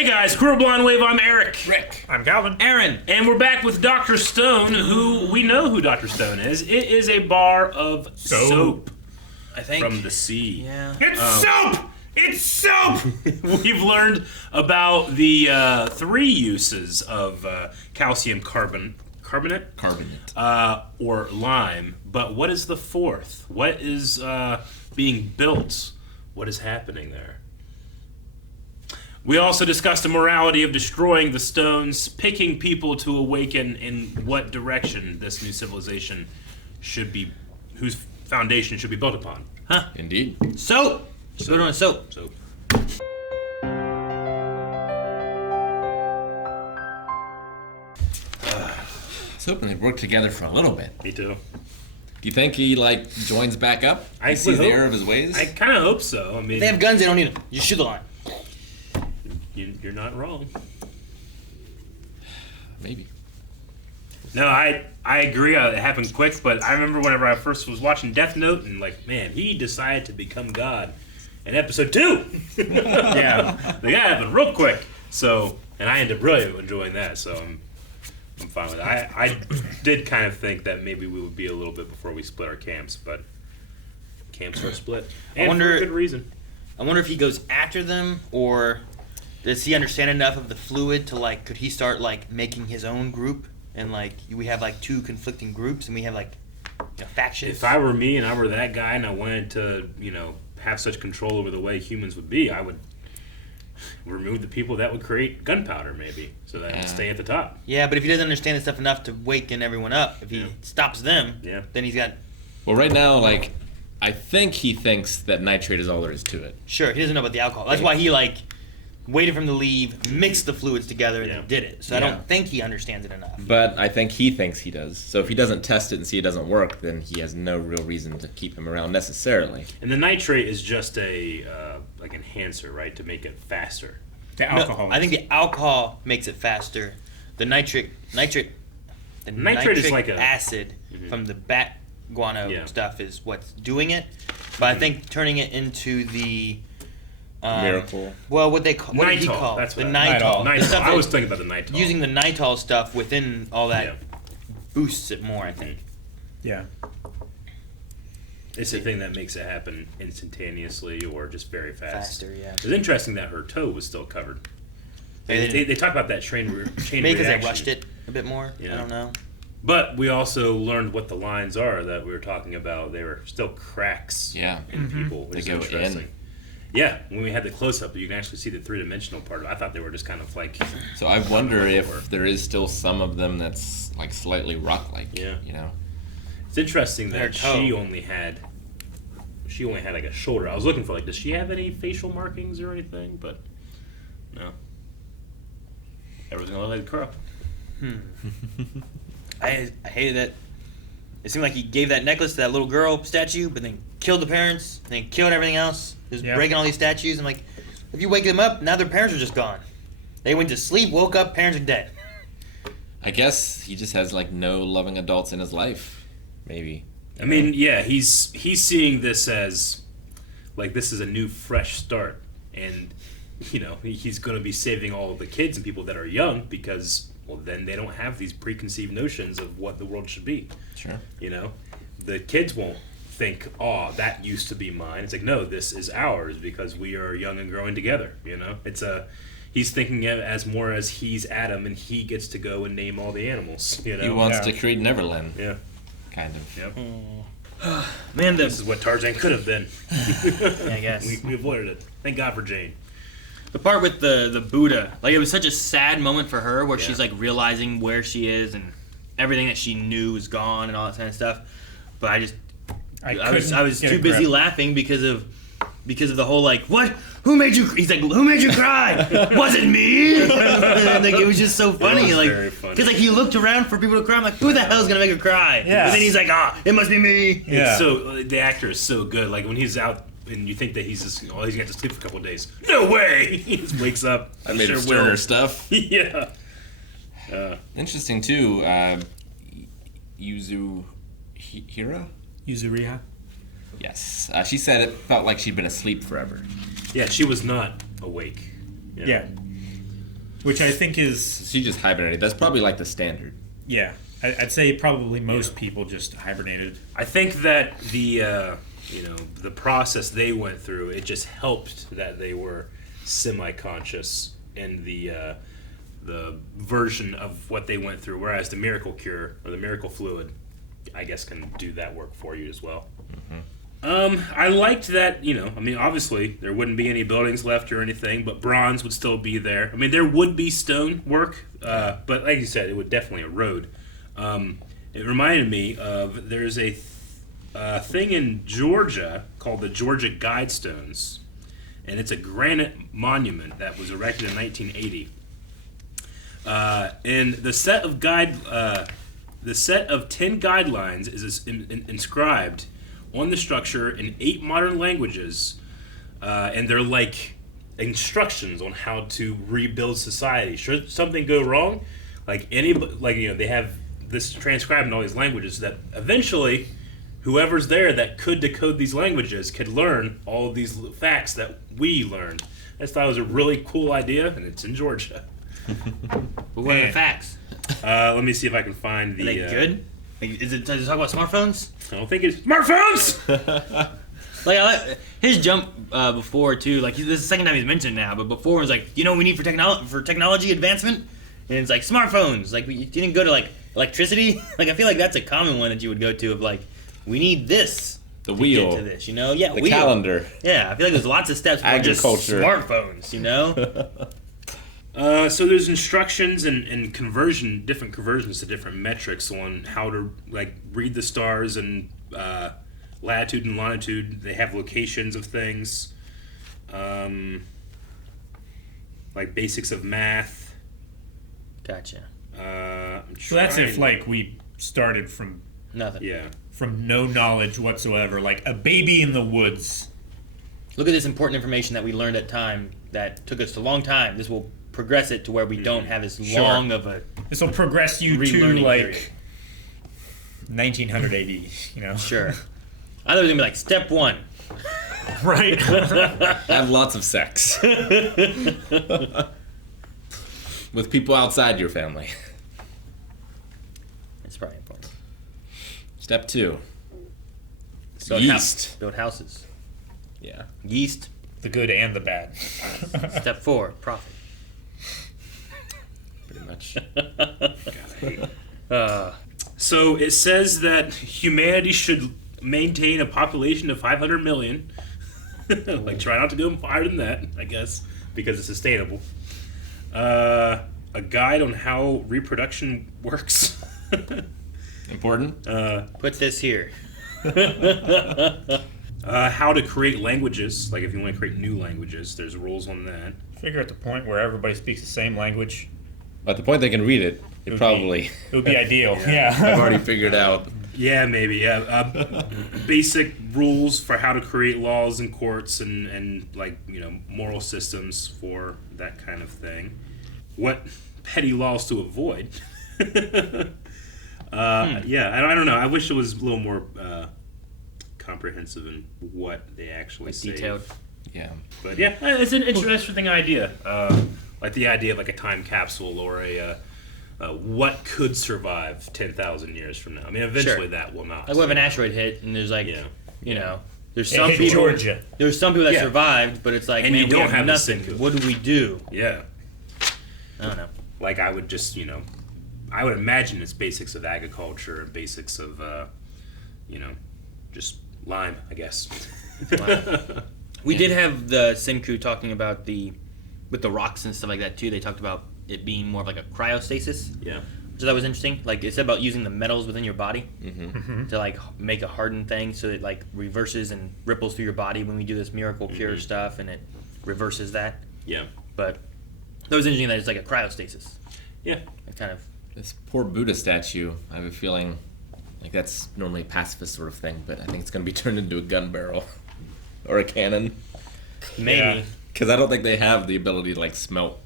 Hey guys, Cruel Blind Wave, I'm Eric. Rick. I'm Calvin. Aaron. And we're back with Dr. Stone, who we know who Dr. Stone is. It is a bar of soap. I think. From the sea. Yeah. It's soap! It's soap! We've learned about the 3 uses of calcium carbonate, or lime. But what is the 4th? What is being built? What is happening there? We also discussed the morality of destroying the stones, picking people to awaken in what direction this new civilization should be, whose foundation should be built upon. Huh? Indeed. Soap! So we're doing soap. Soap. I was hoping they'd work together for a little bit. Me too. Do you think he, joins back up? I See the hope- error of his ways? I kind of hope so. I mean, If they have guns, they don't need them. You shoot the line. you're not wrong. Maybe. No, I agree. It happened quick, but I remember whenever I first was watching Death Note, and man, he decided to become God in episode 2. Yeah. That happened real quick. So, and I ended up really enjoying that. So I'm fine with it. I did kind of think that maybe we would be a little bit before we split our camps, but camps are split, and wonder- for a good reason. I wonder if he goes after them, or does he understand enough of the fluid to, could he start, making his own group? And, we have, 2 conflicting groups, and we have, factions. If I were me and I were that guy and I wanted to, have such control over the way humans would be, I would remove the people that would create gunpowder, maybe, so that would stay at the top. Yeah, but if he doesn't understand the stuff enough to waken everyone up, if he stops them, then he's got... Well, right now, I think he thinks that nitrate is all there is to it. Sure, he doesn't know about the alcohol. That's why he, waited for him to leave, mixed the fluids together, and then did it. So I don't think he understands it enough. But I think he thinks he does. So if he doesn't test it and see it doesn't work, then he has no real reason to keep him around necessarily. And the nitrate is just a enhancer, right, to make it faster. The alcohol. No, I think the alcohol makes it faster. The nitric is like a acid from the bat guano stuff is what's doing it. But I think turning it into the Miracle. Well, what did he call That's the what nitol? Nitol. The stuff I was thinking about the nitol. using the nitol stuff within all that boosts it more. I think. Yeah. It's the thing that makes it happen instantaneously or just very fast. Faster, yeah. It's interesting that her toe was still covered. They talk about that chain Maybe reaction. because they rushed it a bit more. Yeah. I don't know. But we also learned what the lines are that we were talking about. They were still cracks in people, which is They go interesting. in. Yeah, when we had the close-up, you can actually see the three-dimensional part of it. I thought they were just kind of So I wonder if there is still some of them that's slightly rock-like. Yeah. You know. It's interesting that toe. she only had a shoulder. I was looking for does she have any facial markings or anything? But no. Everything looked like a crow. I hated that. It seemed like he gave that necklace to that little girl statue, but then killed the parents, and then killed everything else. He was breaking all these statues. I'm like, if you wake them up, now their parents are just gone. They went to sleep, woke up, parents are dead. I guess he just has no loving adults in his life, maybe. I mean, yeah, he's seeing this as this is a new, fresh start, and he's going to be saving all of the kids and people that are young because then they don't have these preconceived notions of what the world should be. Sure. The kids won't think, oh, that used to be mine. It's no, this is ours because we are young and growing together. It's he's thinking of it as more as he's Adam and he gets to go and name all the animals. He wants to create Neverland. Yeah. Kind of. Yep. Man, This is what Tarzan could have been. Yeah, I guess. we avoided it. Thank God for Jane. The part with the Buddha, it was such a sad moment for her where she's realizing where she is and everything that she knew is gone and all that kind of stuff. But I was too busy laughing because of the whole what? Who made you? He's who made you cry? Was it me? And, it was just so funny. Very funny. Because he looked around for people to cry. I'm who the hell's gonna make her cry? Yeah. And then he's it must be me. Yeah. It's so the actor is so good. When he's out and you think that he's just he's got to sleep for a couple of days. No way. He just wakes up. I made sterner stuff. Yeah. Interesting too. Yuzuriha? Yes. She said it felt like she'd been asleep forever. Yeah, she was not awake. Yeah. which I think is She just hibernated. That's probably like the standard. yeah. I'd say probably most people just hibernated. I think that the the process they went through, it just helped that they were semi-conscious in the version of what they went through, whereas the miracle cure or the miracle fluid, I guess, can do that work for you as well. I liked that, obviously there wouldn't be any buildings left or anything, but bronze would still be there. I mean, there would be stone work, but like you said, it would definitely erode. It reminded me of, there's a thing in Georgia called the Georgia Guidestones, and it's a granite monument that was erected in 1980. And the set of 10 guidelines is inscribed on the structure in 8 modern languages, and they're like instructions on how to rebuild society. Should something go wrong, they have this transcribed in all these languages, so that eventually whoever's there that could decode these languages could learn all of these facts that we learned. I just thought it was a really cool idea, and it's in Georgia. But what are the facts? Let me see if I can find the. Are they good? Does it talk about smartphones? I don't think it's smartphones. Like, I like his jump before too. Like, this is the second time he's mentioned it now, but before it was like, what we need for technology advancement, and it's like smartphones. Like, you didn't go to like electricity. Like, I feel like that's a common one that you would go to of like, we need this. The wheel. Get to this, Yeah, the wheel. calendar. Yeah, I feel like there's lots of steps for just Agriculture. smartphones. So there's instructions and different conversions to different metrics on how to read the stars and latitude and longitude. They have locations of things, like basics of math. Gotcha. So that's if we started from Nothing. Yeah. from no knowledge whatsoever, like a baby in the woods. Look at this important information that we learned at time that took us a long time. This will progress it to where we don't have as long of a This will progress you to relearning like period. 1900 AD. Sure. I thought it was gonna be like step 1. Right. Have lots of sex. With people outside your family. It's probably important. Step 2. Build Yeast. Build houses. Yeah. Yeast. The good and the bad. Step 4. Profit. Pretty much. So it says that humanity should maintain a population of 500 million. Try not to go higher than that, I guess, because it's sustainable. A guide on how reproduction works. Important. Put this here. How to create languages. Like if you want to create new languages, there's rules on that. Figure at the point where everybody speaks the same language. At the point they can read it, it probably. It would be ideal. Yeah. I've already figured out. Yeah, maybe. Yeah, basic rules for how to create laws in courts and moral systems for that kind of thing. What petty laws to avoid. Yeah, I don't know. I wish it was a little more comprehensive in what they actually say. Detailed. Yeah. But yeah, it's an interesting idea. Like the idea of like a time capsule or a what could survive 10,000 years from now. I mean, eventually that will not. Like what if an asteroid hit and there's there's It some hit people. Georgia. There's some people that Yeah. survived, but it's like, And man, you we don't have have the nothing. Senku. What do we do? Yeah. I don't know. Like I would just, I would imagine it's basics of agriculture and basics of, just lime, I guess. We did have the Senku talking about with the rocks and stuff like that too. They talked about it being more of like a cryostasis, Yeah. which I thought was interesting. Like it said about using the metals within your body to like make a hardened thing, so it like reverses and ripples through your body when we do this miracle cure stuff, and it reverses that. Yeah. But that was interesting that it's like a cryostasis. Yeah. It kind of. This poor Buddha statue, I have a feeling like that's normally a pacifist sort of thing, but I think it's going to be turned into a gun barrel or a cannon. Maybe. Yeah. Because I don't think they have the ability to smelt,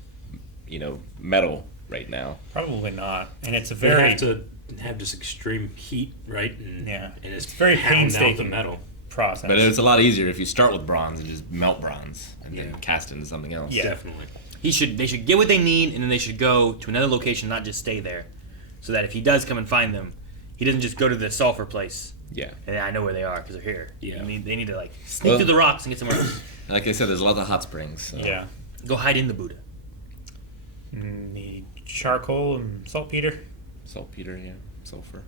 metal right now. Probably not. And it's a They very have to have just extreme heat, right? And, Yeah. And it's very pound out the painstaking. metal. process. But it's a lot easier if you start with bronze and just melt bronze and Yeah. then cast into something else. Yeah. Definitely. they should get what they need, and then they should go to another location, not just stay there, so that if he does come and find them, he doesn't just go to the sulfur place. Yeah. And I know where they are because they're here. Yeah. They need to like sneak through the rocks and get somewhere else. Like I said, there's a lot of hot springs. So. Yeah. Go hide in the Buddha. Need charcoal and saltpeter. Saltpeter, yeah. Sulfur.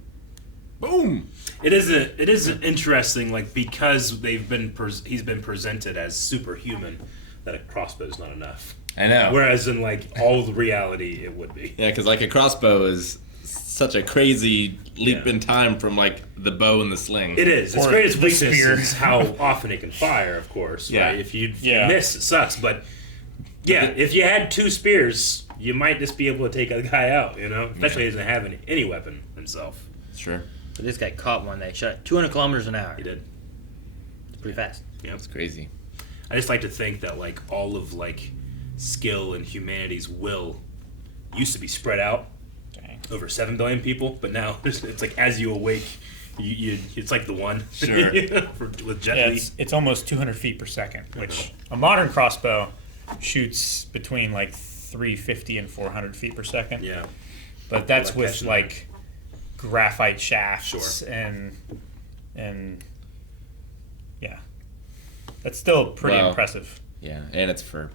Boom! It is interesting, like, because he's been presented as superhuman, that a crossbow's not enough. I know. Whereas in, like, all the reality, it would be. Yeah, because, like, a crossbow is such a crazy leap in time from, like, the bow and the sling. It is. Its Or greatest the weakness spear. is how often it can fire, of course. Yeah. Right? If you miss, it sucks. But, yeah, if you had 2 spears, you might just be able to take a guy out, you know? Especially if he doesn't have any weapon himself. Sure. But this guy caught one that shot 200 kilometers an hour. He did. It's pretty fast. Yeah. It's crazy. I just like to think that, like, all of, like, skill and humanity's will used to be spread out Dang. over 7 billion people, but now it's like as you awake, it's like the one. Sure. With Jet Yeah, Li. it's almost 200 feet per second, which a modern crossbow shoots between like 350 and 400 feet per second. Yeah. But that's Like with catching like graphite shafts Sure. and yeah, that's still pretty Well, impressive. Yeah, and it's for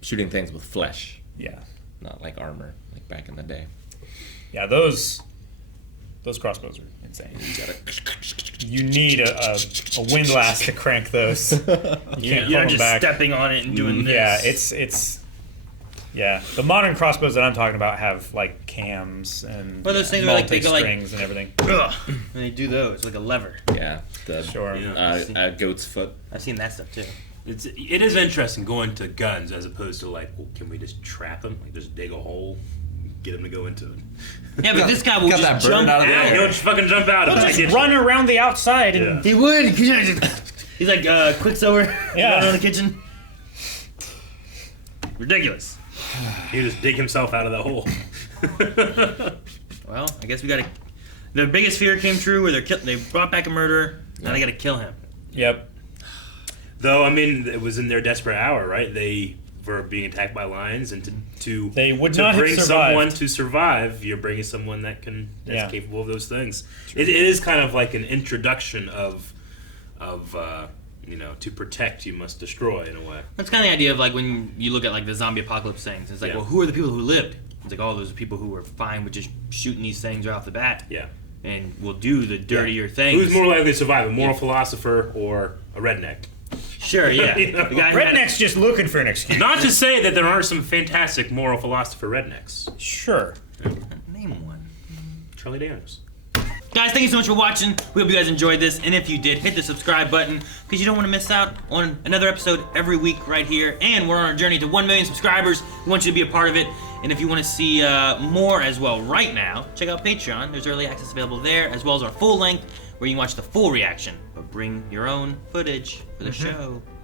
shooting things with flesh, Yeah, not like armor, like back in the day. yeah, those crossbows are insane. You need a windlass to crank those. You can't You're pull not them just back. stepping on it and doing this. Yeah, it's yeah. The modern crossbows that I'm talking about have like cams and Or those things where, like, they go, like- strings and everything. Ugh. And they do those like a lever. Yeah, the Sure. Yeah. goat's foot. I've seen that stuff too. It is interesting going to guns as opposed to like, well, can we just trap him? Like, just dig a hole, get him to go into it. Yeah, but this guy will got that just bird jump out of Yeah, out. he'll just fucking jump out of it. I Just get run you. around the outside and He would. He's like Quicksilver. Yeah. Running around the kitchen. Ridiculous. He'll just dig himself out of the hole. Well, I guess we gotta. The biggest fear came true where they brought back a murderer. Now they gotta kill him. Yep. Though, I mean, it was in their desperate hour, right? They were being attacked by lions, and to They would to not have bring survived. someone to survive, you're bringing someone that's Yeah. capable of those things. It is kind of like an introduction of to protect you must destroy in a way. That's kind of the idea of like when you look at like the zombie apocalypse things. It's like, Yeah. well, who are the people who lived? It's like, oh, those are people who were fine with just shooting these things right off the bat, Yeah. and will do the dirtier things. Who's more likely to survive, a moral philosopher or a redneck? Sure, yeah. You know? The guy who had- Redneck's just looking for an excuse. Not to say that there aren't some fantastic moral philosopher rednecks. Sure. Name one. Charlie Daniels. Guys, thank you so much for watching. We hope you guys enjoyed this. And if you did, hit the subscribe button because you don't want to miss out on another episode every week right here. And we're on our journey to 1 million subscribers. We want you to be a part of it. And if you want to see more as well right now, check out Patreon. There's early access available there, as well as our full length where you can watch the full reaction. But bring your own footage for the show.